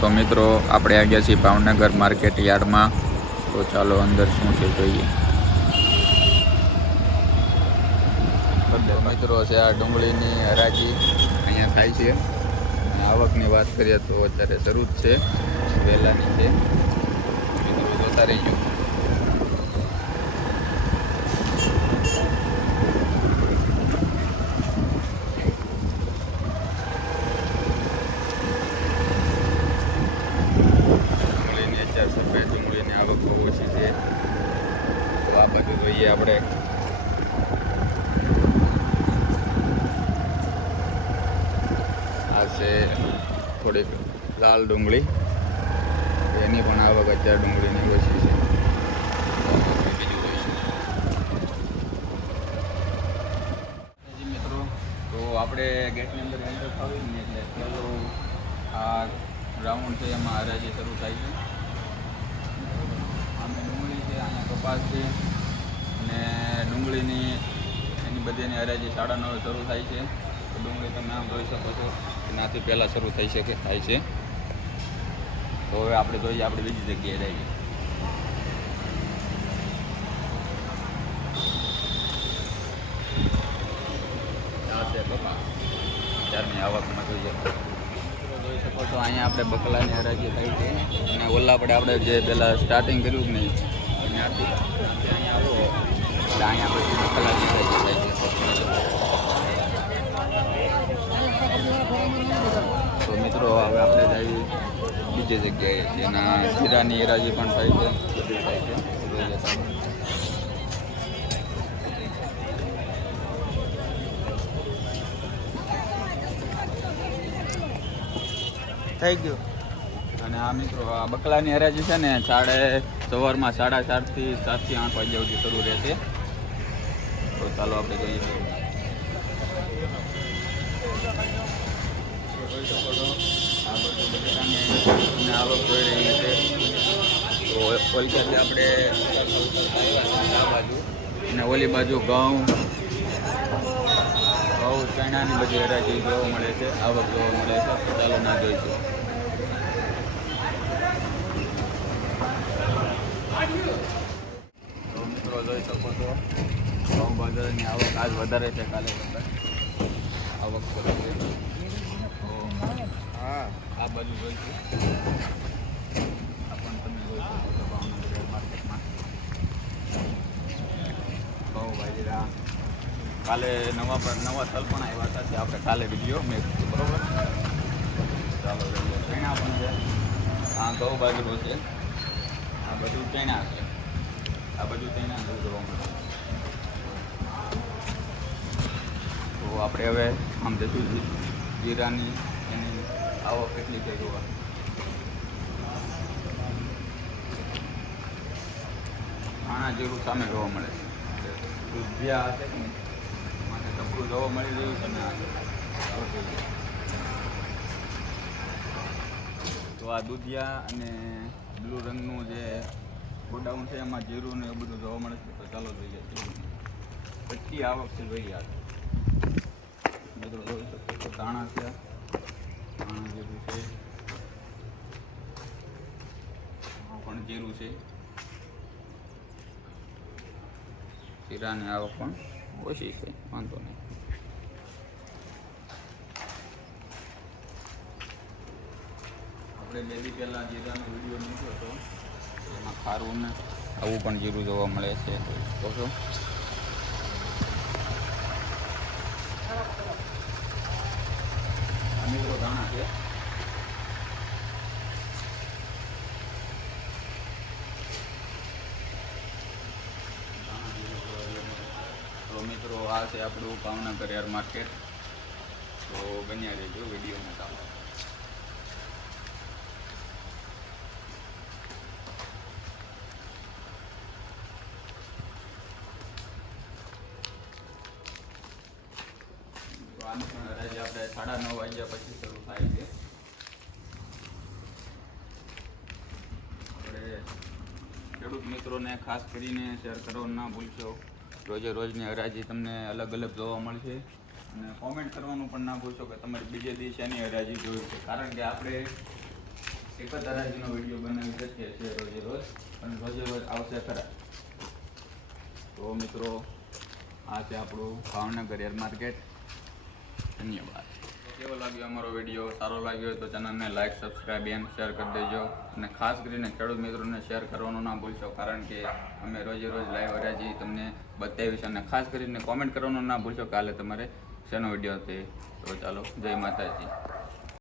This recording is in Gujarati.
તો મિત્રો આપણે આવ્યા છીએ ભાવનગર માર્કેટ યાર્ડમાં. તો ચાલો અંદર શું છે જોઈએ. તો મિત્રો છે આ ડુંગળીની હરાજી અહીંયા થાય છે. આવકની વાત કરીએ તો અત્યારે શરૂ જ છે, વહેલાની છે. મિત્રો જોતા રહીજો. ડુંગળીની આવક બહુ ઓછી છે. તો આ બધું જોઈએ આપણે. આ છે થોડીક લાલ ડુંગળી, એની પણ આવક અત્યારે ડુંગળીની ઓછી છે. મિત્રો તો આપણે ગેટની અંદર એન્ટર થવી ને એટલે પહેલો આ રાઉન્ડ છે એમાં હરાજી શરૂ થાય છે. આમાં ડુંગળી છે, અહીંયા કપાસ છે અને ડુંગળીની એની બધીની હરાજી 9:30 શરૂ થાય છે. તો ડુંગળી તમે આમ જોઈ શકો છો, એનાથી પહેલાં શરૂ થાય છે. તો હવે આપણે જોઈએ આપણે બીજી જગ્યાએ જઈએ. આ છે બકા, ત્યારની આવકમાં જોઈએ જોઈ શકો છો. અહીંયા આપણે બકલાની હરાજી થઈ છે અને ઓલા આપણે જે પહેલાં સ્ટાર્ટિંગ કર્યું કે નહીં ત્યાંથી અહીંયા આવો એટલે અહીંયા પછી બકલાની હરાજી થાય છે. તો મિત્રો હવે આપણે જઈએ બીજી જગ્યાએ, જેના જીરાની હરાજી પણ થાય છે, બધું થાય છે. થઈ ગયું. અને આ મિત્રો આ બકલાની હરાજી છે ને સવારમાં 4:30 થી 7 થી 8 વાગ્યા સુધી શરૂ રહેશે. તો ચાલો આપણે જઈએ. આ બધું બટાકાની આવક જોઈ રહી છે. તો કોલકાતા આપણે આ બાજુ અને ઓલી બાજુ ઘઉં ચણાની બધી હરાજી જોવા મળે છે, આવક જોવા મળે છે. તો ચાલો ના જોઈશું. તો મિત્રો જોઈ શકો છો ઘઉં બાજરાની આવક આજ વધારે છે, કાલે કરતાં આવક સરસ છે. તો હા, આ બધું જોઈશું. આ પણ તમે જોઈ શકો છો ભાવનગર માર્કેટમાં ઘઉં બાજરા. કાલે નવા તલ પણ આવ્યા હતા, તે આપણે કાલે વિડીયો મેં બરોબર. ચાલો જોઈએ. ચણા પણ છે, આ ઘઉં બાજરો છે, આ બધું ચણા છે, આ બધું ચણા જેવું જોવા મળે. તો આપણે હવે આમ જશું જીરાની એની આવક કેટલી છે જોવા. ધાણા જીરું સામે જોવા મળે છે. દૂધિયા હશે કે નહીં માટે ટપકું જોવા મળી રહ્યું છે ને. તો આ દૂધિયા અને બ્લુ રંગનું જે ગોડાઉન છે એમાં જીરું ને એવું બધું જોવા મળે છે. તો ચાલો જોઈએ કેટલી આવક છે જોઈએ. આ મિત્રો જોઈ શકો છો ધાણા છે, ધાણા જીરું છે, પણ જીરું છે. જીરાની આવક પણ ઓછી છે, વાંધો નહીં. આપણે બે દી પહેલાં જીરાનો વિડીયો મૂક્યો હતો, એમાં ખારું ને આવું પણ જીરું જોવા મળે છે. તો શું મિત્રો ધાણા છે. તો મિત્રો આ છે આપણું ભાવનગર યાર માર્કેટ. તો બન્યા રહેજો વિડીયોમાં. ચાલો આની પણ હરાજી આપણે 9:30 વાગ્યા પછી શરૂ થાય છે. આપણે ખેડૂત મિત્રોને ખાસ કરીને શેર કરવાનું ના ભૂલશો. રોજે રોજની હરાજી તમને અલગ અલગ જોવા મળશે. અને કોમેન્ટ કરવાનું પણ ના ભૂલશો કે તમારે બીજે દિવસે એની હરાજી જોયું છે. કારણ કે આપણે એક જ હરાજીનો વિડીયો બનાવી શકીએ છીએ રોજે રોજ, અને રોજે રોજ આવશે ખરા. તો મિત્રો, આ છે આપણું ભાવનગર એર માર્કેટ. ધન્યવાદ. કેવો લાગ્યો અમારો વિડીયો? સારો લાગ્યો હોય તો ચેનલને લાઇક, સબસ્ક્રાઈબ એન્ડ શેર કરી દેજો. અને ખાસ કરીને ખેડૂત મિત્રોને શેર કરવાનું ના ભૂલશો, કારણ કે અમે રોજે રોજ લાઈવ હરાજી તમને બતાવીશ. અને ખાસ કરીને કોમેન્ટ કરવાનું ના ભૂલશો કાલે તમારે શેનો વિડીયો હતો. તો ચાલો, જય માતાજી.